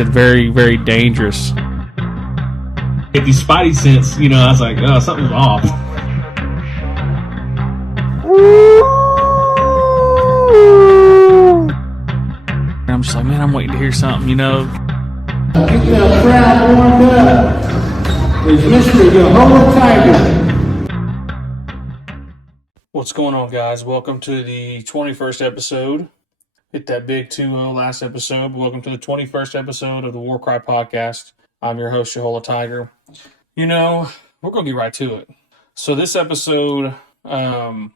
unexpected, very, very dangerous. Get these spidey sense, I was like, oh, something's off. And I'm just like, man, I'm waiting to hear something, Keep that crowd warmed up. There's Mr. Jehovah Tiger. What's going on, guys? Welcome to the 21st episode. Hit that big 2-0 last episode. Welcome to the 21st episode of the War Cry Podcast. I'm your host, Jehovah Tiger. We're going to get right to it. So this episode, kind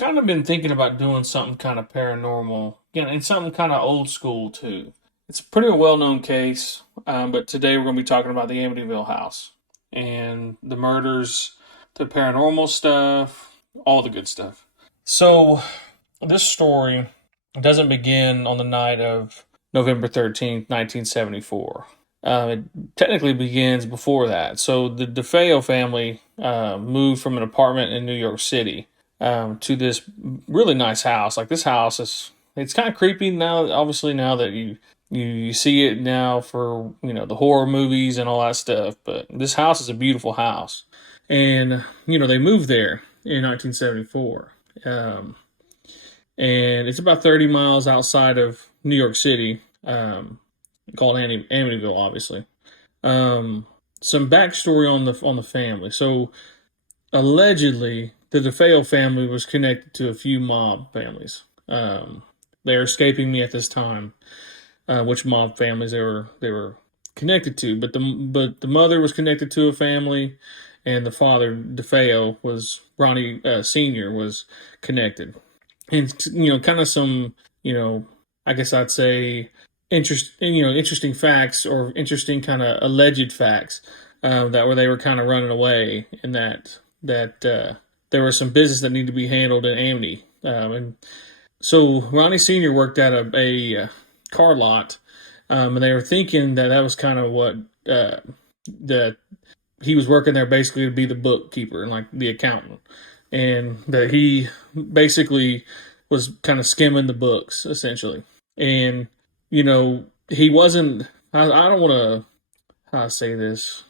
of been thinking about doing something kind of paranormal, and something kind of old school too. It's a pretty well-known case, but today we're going to be talking about the Amityville house and the murders, the paranormal stuff, all the good stuff. So this story doesn't begin on the night of November 13th, 1974. It technically begins before that. So the DeFeo family moved from an apartment in New York City to this really nice house. Like, this house it's kind of creepy now, obviously, now that you see it now for, the horror movies and all that stuff. But this house is a beautiful house. And, they moved there in 1974. And it's about 30 miles outside of New York City, called Amityville, obviously. Some backstory on the family. So, allegedly, the DeFeo family was connected to a few mob families. They're escaping me at this time, which mob families they were connected to. But the mother was connected to a family, and the father, DeFeo, Ronnie Sr. was connected. And, kind of some, I guess I'd say, interesting facts, or interesting kind of alleged facts, that they were kind of running away, and that there was some business that needed to be handled in Amity. And so Ronnie Sr. worked at a car lot, and they were thinking that was kind of what that he was working there basically to be the bookkeeper and like the accountant, and that he basically was kind of skimming the books essentially. And he wasn't. I don't want to how to say this.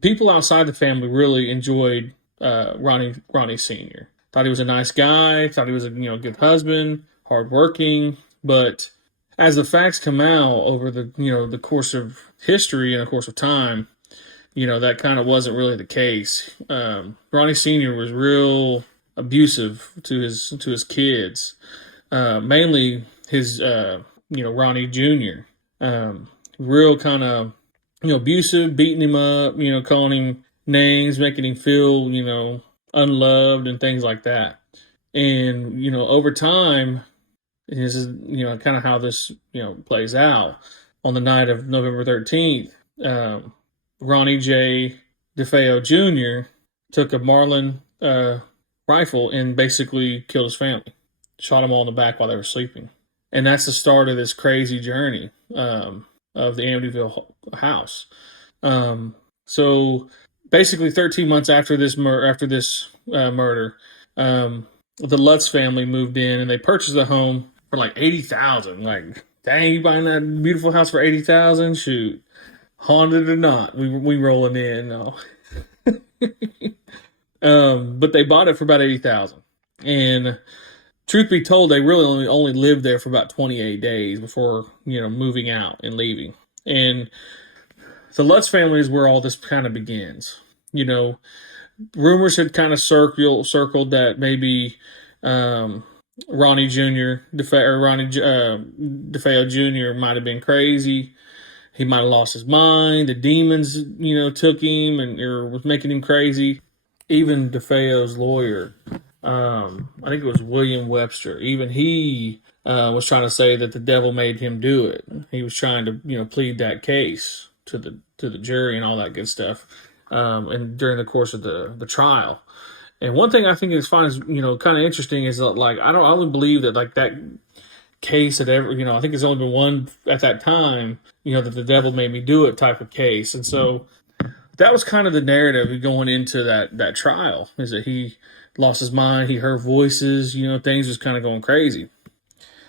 People outside the family really enjoyed Ronnie Sr. Thought he was a nice guy. Thought he was a good husband, hardworking. But as the facts come out over the course of history and the course of time, that kind of wasn't really the case. Ronnie Sr. was real abusive to his kids, mainly his Ronnie Jr. Real kind of abusive, beating him up, calling him names, making him feel unloved and things like that. And over time, this is kind of how this plays out. On the night of November 13th, Ronnie J. DeFeo Jr. took a Marlin rifle and basically killed his family. Shot them all in the back while they were sleeping. And that's the start of this crazy journey of the Amityville house. So basically 13 months after this murder, the Lutz family moved in and they purchased a home for like $80,000. Like, dang, you buying that beautiful house for $80,000? Shoot. Haunted or not, we rolling in. No. But they bought it for about $80,000. And truth be told, they really only lived there for about 28 days before, moving out and leaving. And the Lutz family is where all this kind of begins. Rumors had kind of circled that maybe Ronnie DeFeo Jr. might have been crazy. He might have lost his mind. The demons, took him or was making him crazy. Even DeFeo's lawyer, I think it was William Webster, even he was trying to say that the devil made him do it. He was trying to, plead that case to the jury and all that good stuff. And during the course of the trial. And one thing I think is kind of interesting is that, like, I don't believe that, like, that case had ever, I think there's only been one at that time, that the devil made me do it type of case. And so that was kind of the narrative going into that trial, is that he lost his mind, he heard voices, things was kind of going crazy.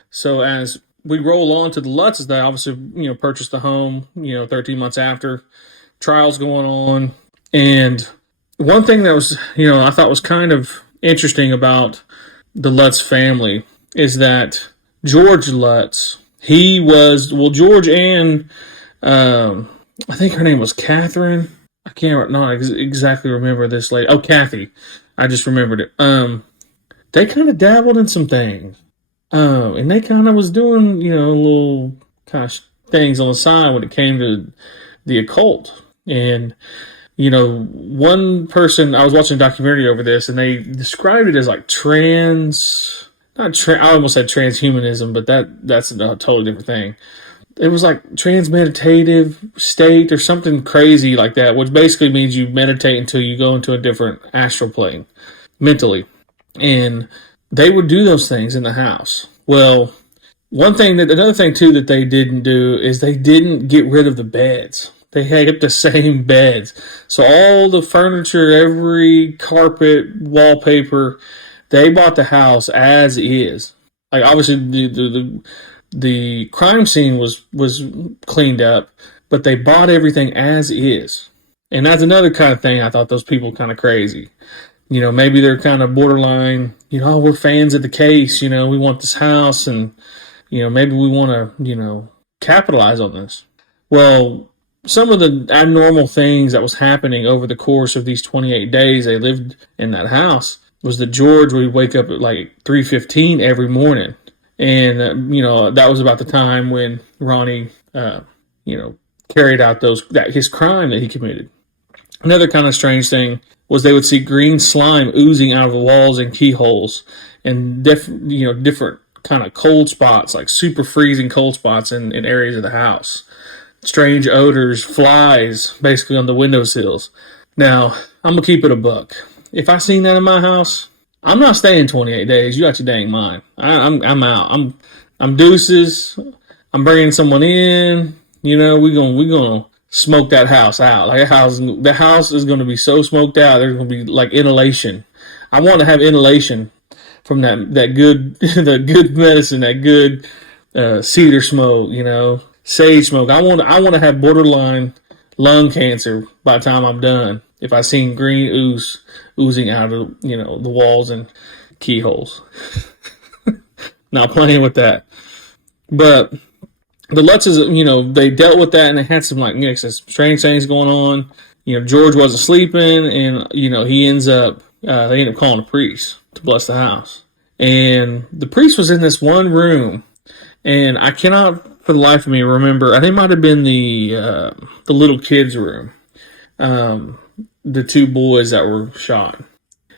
So as we roll on to the Lutzes. They obviously, purchased the home, 13 months after. Trials going on. And one thing that was, I thought was kind of interesting about the Lutz family is that George Lutz, George and I think her name was Catherine. I can't not exactly remember this lady. Oh, Kathy. I just remembered it. They kind of dabbled in some things. And they kind of was doing, little kind of things on the side when it came to the occult. And, one person, I was watching a documentary over this, and they described it as like I almost said transhumanism, but that's a totally different thing. It was like transmeditative state or something crazy like that, which basically means you meditate until you go into a different astral plane mentally. And they would do those things in the house. Well, another thing too that they didn't do is they didn't get rid of the beds. They had the same beds. So all the furniture, every carpet, wallpaper, they bought the house as is. Like obviously the crime scene was cleaned up, but they bought everything as is. And that's another kind of thing I thought those people kind of crazy. Maybe they're kind of borderline, we're fans of the case, we want this house and, maybe we want to, capitalize on this. Well, some of the abnormal things that was happening over the course of these 28 days they lived in that house was that George would wake up at like 3:15 every morning. And, that was about the time when Ronnie, carried out his crime that he committed. Another kind of strange thing was they would see green slime oozing out of the walls and keyholes and different kind of cold spots, like super freezing cold spots in areas of the house. Strange odors, flies, basically on the windowsills. Now, I'm going to keep it a buck. If I seen that in my house, I'm not staying 28 days. You got your dang mind. I'm out. I'm deuces. I'm bringing someone in. We're gonna smoke that house out. Like the house is going to be so smoked out. There's going to be like inhalation. I want to have inhalation from that good the good medicine, that good cedar smoke, sage smoke. I want to have borderline lung cancer by the time I'm done if I seen green oozing out of the walls and keyholes. Not playing with that. But the Lutzes, they dealt with that and they had some some strange things going on. George wasn't sleeping and he ends up they end up calling a priest to bless the house. And the priest was in this one room, and I cannot for the life of me remember. I think it might have been the little kids' room. The two boys that were shot.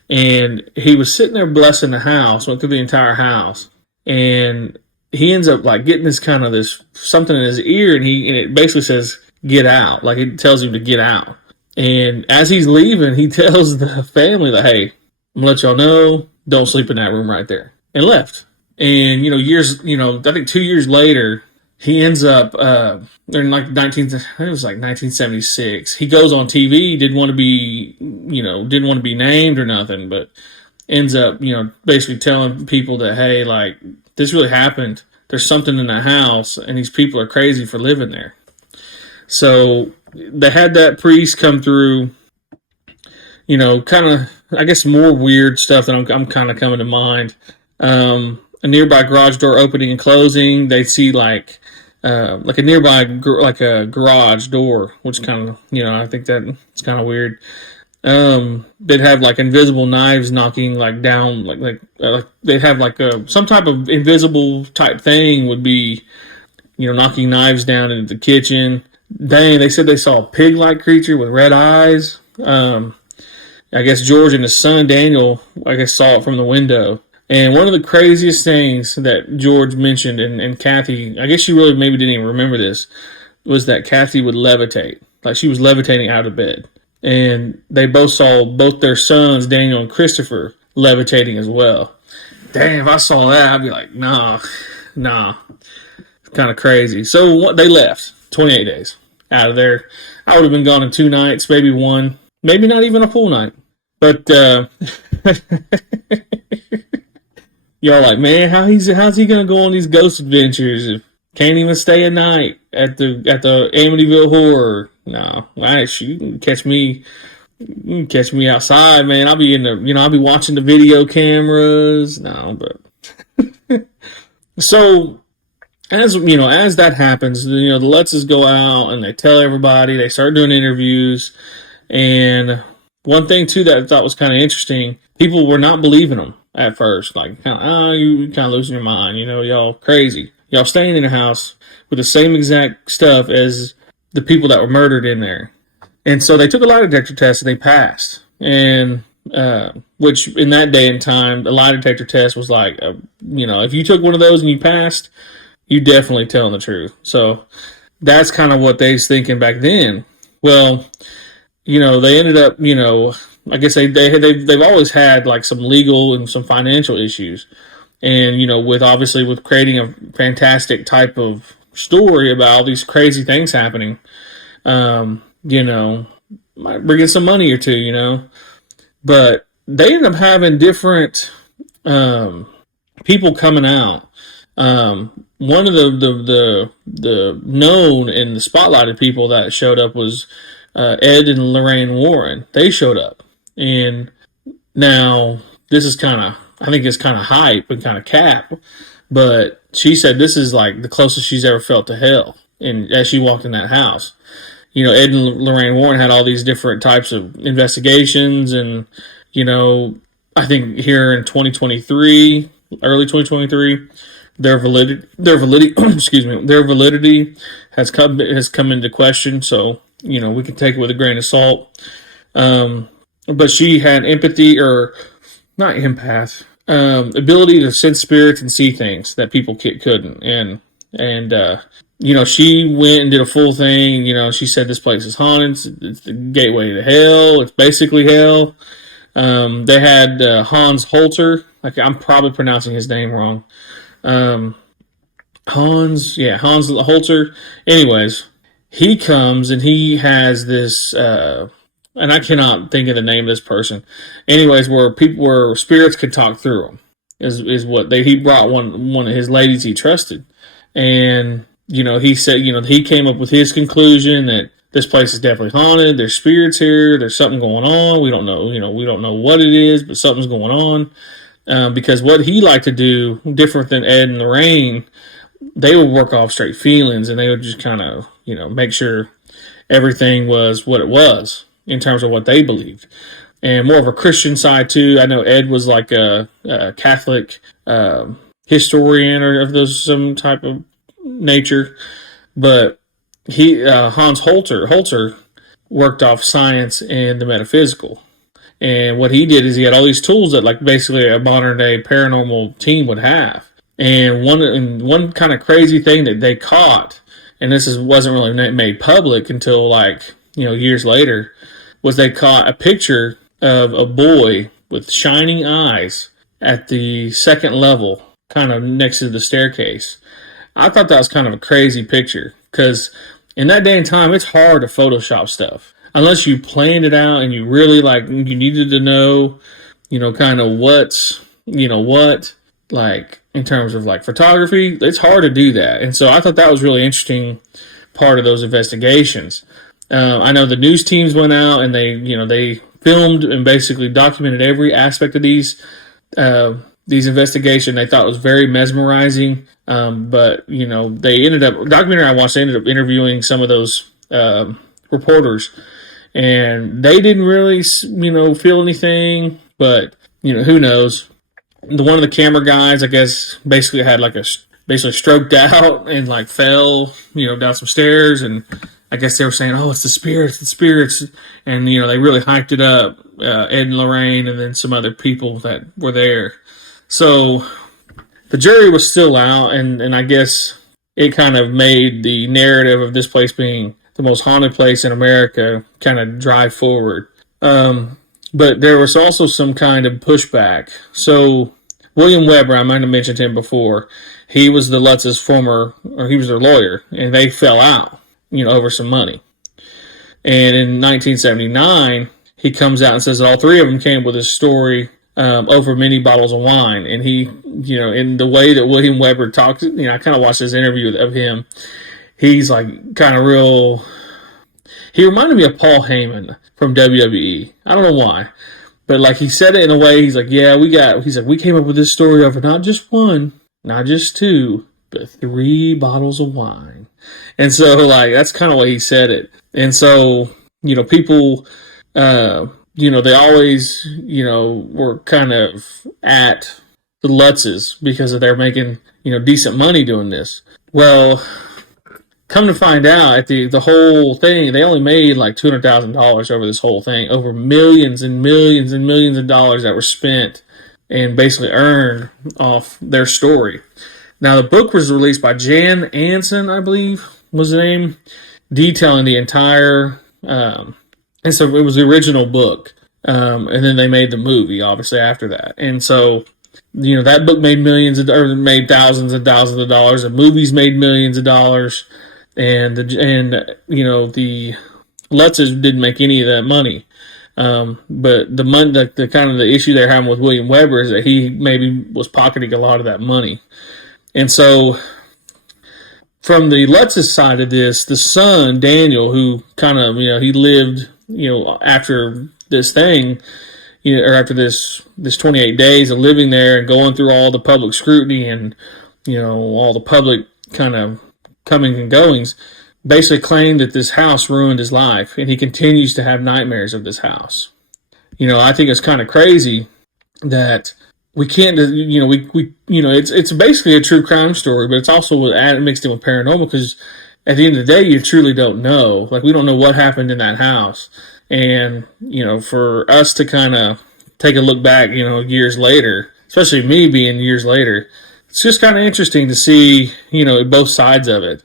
And he was sitting there blessing the house, went through the entire house, and he ends up getting this something in his ear, and it basically says, "Get out." Like it tells him to get out. And as he's leaving, he tells the family that, "Hey, I'm gonna let y'all know, don't sleep in that room right there," and left. And I think 2 years later, he ends up in I think it was 1976. He goes on TV, didn't want to be named or nothing, but ends up basically telling people that, hey, this really happened. There's something in the house, and these people are crazy for living there. So they had that priest come through. Kind of, I guess, more weird stuff that I'm kind of coming to mind. A nearby garage door opening and closing. They'd see a nearby a garage door, which kind of I think that it's kind of weird. They'd have invisible knives knocking down they'd have some type of invisible type thing would be knocking knives down into the kitchen. They said they saw a pig-like creature with red eyes. I guess George and his son Daniel saw it from the window. And one of the craziest things that George mentioned, and Kathy, I guess she really maybe didn't even remember this, was that Kathy would levitate. She was levitating out of bed. And they both saw both their sons, Daniel and Christopher, levitating as well. Damn, if I saw that, I'd be like, nah. It's kind of crazy. So they left 28 days out of there. I would have been gone in 2 nights, maybe 1, maybe not even a full night. But, y'all like, man, how's he gonna go on these ghost adventures if can't even stay a night at the Amityville horror? No, actually, you can catch me outside, man. I'll be I'll be watching the video cameras. No, but so as that happens, the Lutzes go out and they tell everybody. They start doing interviews, and one thing too that I thought was kind of interesting, people were not believing them at first. Like, you kind of losing your mind. Y'all crazy. Y'all staying in a house with the same exact stuff as the people that were murdered in there. And so they took a lie detector test and they passed. And which in that day and time, the lie detector test was like, if you took one of those and you passed, you definitely telling the truth. So that's kind of what they was thinking back then. Well, they ended up, I guess they've always had like some legal and some financial issues. And, with creating a fantastic type of story about all these crazy things happening, might bring in some money or two, but they end up having different people coming out. One of the known and the spotlighted people that showed up was Ed and Lorraine Warren. They showed up, and now this is I think it's kind of hype and kind of cap, but she said this is like the closest she's ever felt to hell. And as she walked in that house, Ed and Lorraine Warren had all these different types of investigations, and I think here in 2023, early 2023, their validity, excuse me, their validity has come into question. So we can take it with a grain of salt. But she had empathy, or not empath, ability to sense spirits and see things that people couldn't. And she went and did a full thing. She said this place is haunted. It's the gateway to hell. It's basically hell. They had Hans Holter. I'm probably pronouncing his name wrong. Hans Holter. Anyways, he comes and he has this, and I cannot think of the name of this person. Anyways, where spirits could talk through them is what he brought one of his ladies he trusted, and he said he came up with his conclusion that this place is definitely haunted. There's spirits here. There's something going on. We don't know. We don't know what it is, but something's going on. Because what he liked to do, different than Ed and Lorraine, they would work off straight feelings, and they would just kind of make sure everything was what it was in terms of what they believed, and more of a Christian side too. I know Ed was like a Catholic historian or of those some type of nature, but Hans Holter worked off science and the metaphysical. And what he did is he had all these tools that like basically a modern day paranormal team would have. And one kind of crazy thing that they caught, and wasn't really made public until years later, was they caught a picture of a boy with shining eyes at the second level, kind of next to the staircase. I thought that was kind of a crazy picture, because in that day and time, it's hard to Photoshop stuff. Unless you planned it out and you really you needed to know, kind of what, in terms of photography, it's hard to do that. And so I thought that was really interesting part of those investigations. I know the news teams went out and they filmed and basically documented every aspect of these investigations. They thought it was very mesmerizing. But they ended up, documentary I watched, they ended up interviewing some of those reporters, and they didn't really feel anything, but who knows. One of the camera guys, I guess, basically had basically stroked out and fell down some stairs, and I guess they were saying, oh, it's the spirits, and they really hyped it up, Ed and Lorraine and then some other people that were there. So the jury was still out, and I guess it kind of made the narrative of this place being the most haunted place in America kind of drive forward. But there was also some kind of pushback. So William Weber, I might have mentioned him before, he was the Lutz's he was their lawyer, and they fell out, over some money. And in 1979, he comes out and says that all three of them came with a story over many bottles of wine. And he, in the way that William Weber talks, I kind of watched this interview of him. He's like kind of real. He reminded me of Paul Heyman from WWE. I don't know why, but like he said it in a way. He's like, yeah, he's like, we came up with this story over not just one, not just two, but 3 bottles of wine. And so like that's kind of why he said it. And so people, they always were kind of at the Lutzes because they're making decent money doing this. Well, come to find out, at the whole thing, they only made like $200,000 over this whole thing, over millions and millions and millions of dollars that were spent and basically earned off their story. Now, the book was released by Jan Anson, I believe was the name, detailing the entire, and so it was the original book, and then they made the movie, obviously, after that. And so, that book made made thousands and thousands of dollars. The movies made millions of dollars. And the Lutzes didn't make any of that money. But the kind of the issue they're having with William Weber is that he maybe was pocketing a lot of that money. And so from the Lutzes side of this, the son, Daniel, who kind of, he lived, after this thing, or after this 28 days of living there and going through all the public scrutiny and, all the public kind of comings and goings, basically claimed that this house ruined his life, and he continues to have nightmares of this house. I think it's kind of crazy that we can't, it's basically a true crime story, but it's also mixed in with paranormal, because at the end of the day, you truly don't know. Like, we don't know what happened in that house. And, for us to kind of take a look back, years later, especially me being years later, it's just kind of interesting to see, both sides of it.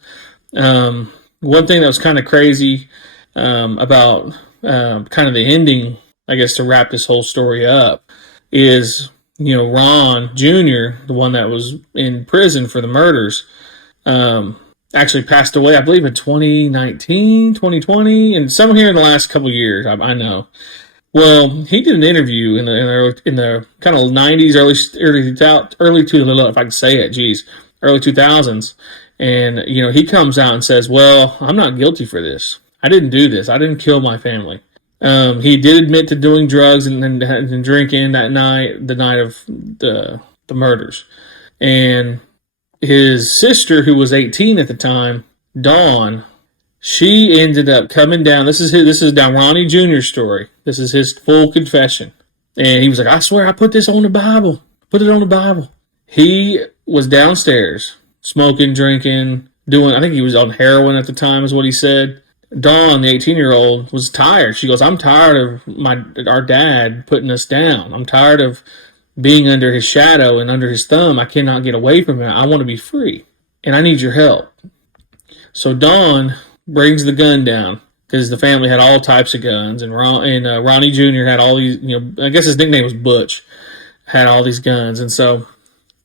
One thing that was kind of crazy about kind of the ending, I guess, to wrap this whole story up, is, Ron Jr., the one that was in prison for the murders, actually passed away, I believe, in 2019, 2020, and somewhere here in the last couple of years, I know. Well, he did an interview in the kind of 90s, early 2000s, and he comes out and says, "Well, I'm not guilty for this. I didn't do this. I didn't kill my family." He did admit to doing drugs and drinking that night, the night of the murders, and his sister, who was 18 at the time, Dawn, she ended up coming down. This is now Ronnie Jr.'s story. This is his full confession. And he was like, "I swear I put this on the Bible. Put it on the Bible." He was downstairs, smoking, drinking, I think he was on heroin at the time is what he said. Dawn, the 18-year-old, was tired. She goes, "I'm tired of our dad putting us down. I'm tired of being under his shadow and under his thumb. I cannot get away from it. I want to be free. And I need your help." So Dawn brings the gun down, because the family had all types of guns, and Ronnie Jr. had all these, I guess his nickname was Butch, had all these guns. And so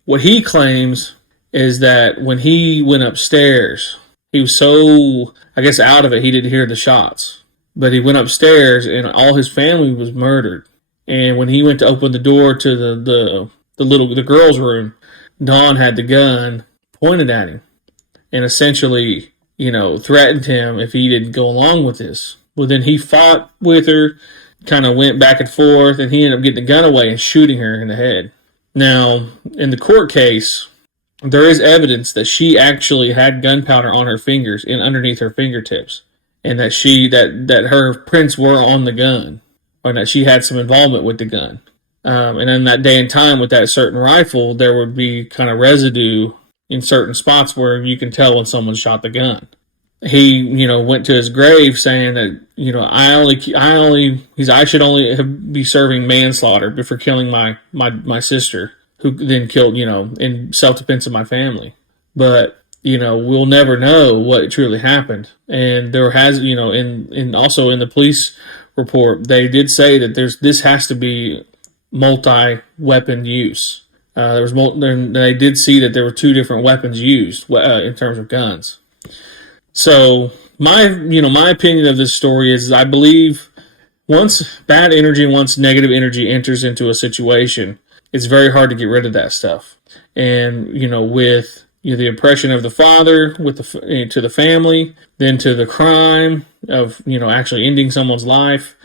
what he claims is that when he went upstairs, he was so, I guess, out of it, he didn't hear the shots. But he went upstairs, and all his family was murdered. And when he went to open the door to the girl's room, Dawn had the gun pointed at him, and essentially, threatened him if he didn't go along with this. Well, then he fought with her, kind of went back and forth, and he ended up getting the gun away and shooting her in the head. Now, in the court case, there is evidence that she actually had gunpowder on her fingers and underneath her fingertips, and that her prints were on the gun, or that she had some involvement with the gun. And in that day and time with that certain rifle, there would be kind of residue in certain spots where you can tell when someone shot the gun. He, went to his grave saying that, I should only be serving manslaughter for killing my sister, who then killed, in self-defense of my family. But, we'll never know what truly happened. And there has, also in the police report, they did say that this has to be multi-weapon use. They did see that there were 2 different weapons used in terms of guns. So my opinion of this story is, I believe once bad energy, once negative energy enters into a situation, it's very hard to get rid of that stuff. And, with the oppression of the father to the family, then to the crime of, actually ending someone's life.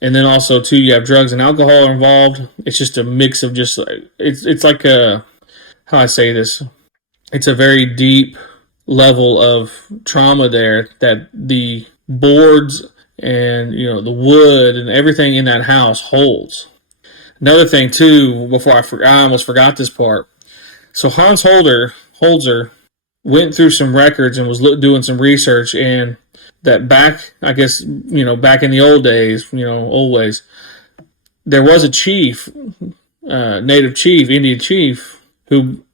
And then also, too, you have drugs and alcohol involved. It's just a mix of it's like how I say this, it's a very deep level of trauma there that the boards and, the wood and everything in that house holds. Another thing, too, before I almost forgot this part. So Hans Holzer went through some records and was doing some research, and that back in the old days, old ways, there was a chief, native chief, Indian chief, who,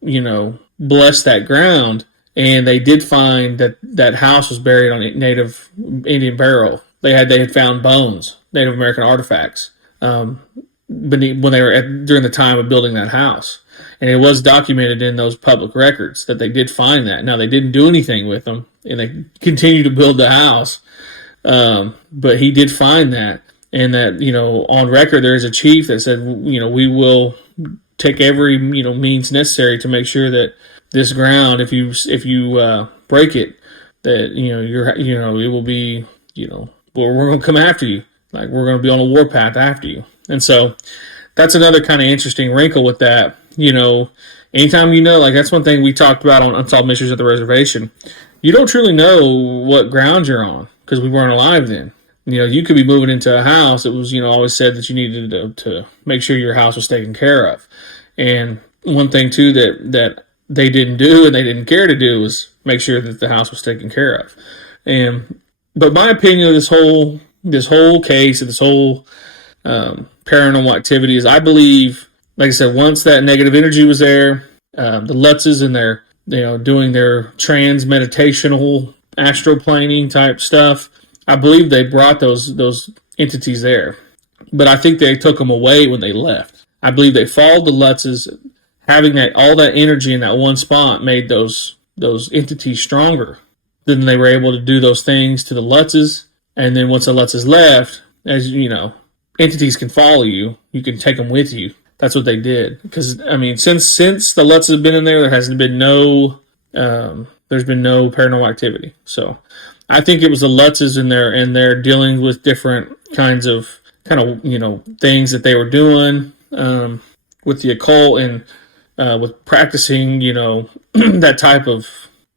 blessed that ground, and they did find that house was buried on a native Indian burial. They had found bones, Native American artifacts, when they were during the time of building that house. And it was documented in those public records that they did find that. Now, they didn't do anything with them, and they continued to build the house. But he did find that. And that, on record, there is a chief that said, we will take every, means necessary to make sure that this ground, if you break it, that, it will be, we're going to come after you. Like, we're going to be on a warpath after you. And so that's another kind of interesting wrinkle with that. Anytime that's one thing we talked about on Unsolved Mysteries at the Reservation. You don't truly know what ground you're on because we weren't alive then. You could be moving into a house. It was, always said that you needed to make sure your house was taken care of. And one thing, too, that they didn't do and they didn't care to do was make sure that the house was taken care of. But my opinion of this whole case and this whole paranormal activity is, I believe, like I said, once that negative energy was there, the Lutzes and their, doing their trans meditational astroplaning type stuff, I believe they brought those entities there. But I think they took them away when they left. I believe they followed the Lutzes. Having all that energy in that one spot made those entities stronger. Then they were able to do those things to the Lutzes. And then once the Lutzes left, as entities can follow you. You can take them with you. That's what they did. Because since the Lutzes have been in there hasn't been there's been no paranormal activity. So I think it was the Lutzes in there, and they're dealing with different kinds of things that they were doing with the occult and with practicing that type of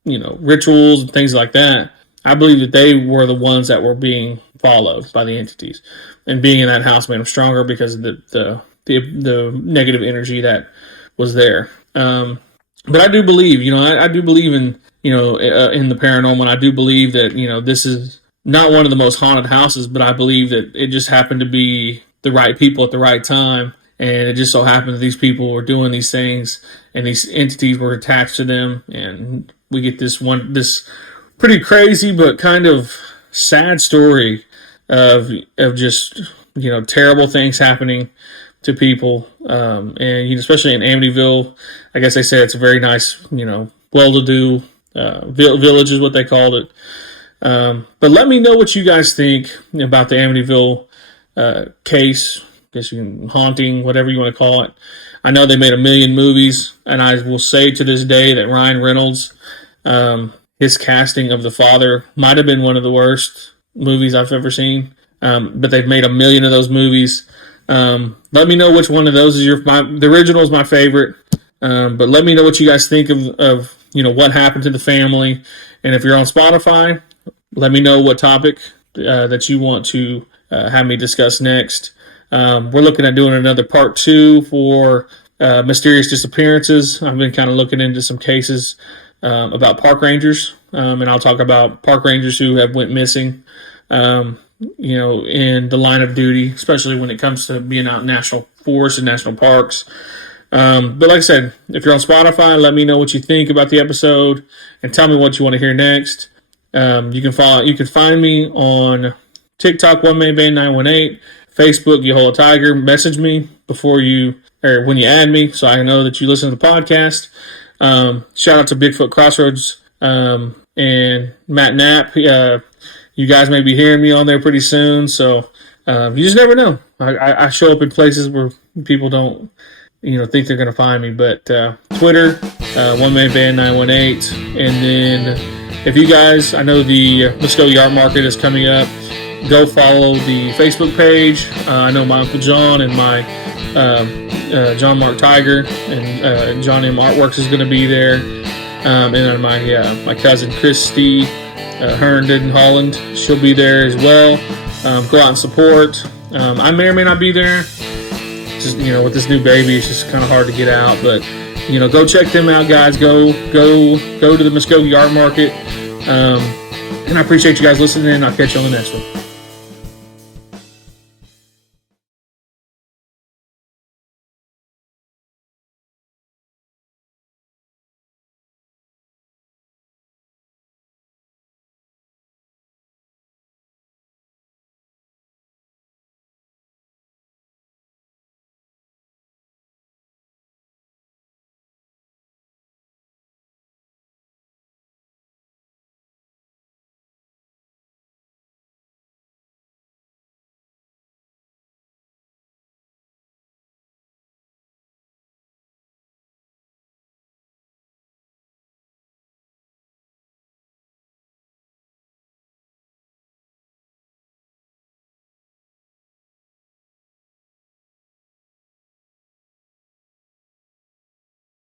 rituals and things like that. I believe that they were the ones that were being followed by the entities, and being in that house made them stronger because of the negative energy that was there. But I do believe, I do believe in in the paranormal. And I do believe that this is not one of the most haunted houses, but I believe that it just happened to be the right people at the right time, and it just so happened that these people were doing these things, and these entities were attached to them, and we get this pretty crazy but kind of sad story of just terrible things happening to people, and especially in Amityville. I guess they say it's a very nice, well-to-do village is what they called it. But let me know what you guys think about the Amityville case. I guess haunting, whatever you want to call it. I know they made 1 million movies, and I will say to this day that Ryan Reynolds, his casting of the father might have been one of the worst movies I've ever seen. But they've made 1 million of those movies. Let me know which one of those is the original is my favorite. But let me know what you guys think of what happened to the family. And if you're on Spotify, let me know what topic that you want to have me discuss next. We're looking at doing another part 2 for mysterious disappearances. I've been kind of looking into some cases about park rangers, and I'll talk about park rangers who have went missing, in the line of duty, especially when it comes to being out in national forests and national parks. But like I said, if you're on Spotify, let me know what you think about the episode and tell me what you want to hear next. You can find me on TikTok, One Man Band 918, Facebook, Yehola Tiger. Message me when you add me, so I know that you listen to the podcast. Shout out to Bigfoot Crossroads and Matt Knapp. You guys may be hearing me on there pretty soon, so You just never know. I show up in places where people don't, think they're going to find me. But Twitter, One Man Band 918, and then if you guys, I know the Muskogee Art Market is coming up. Go follow the Facebook page. I know my Uncle John and my John Mark Tiger and John M. Artworks is going to be there. And my cousin Christy Herndon in Holland, she'll be there as well. Go out and support. I may or may not be there. Just with this new baby, it's just kind of hard to get out. But go check them out, guys. Go to the Muskogee Art Market. And I appreciate you guys listening. I'll catch you on the next one.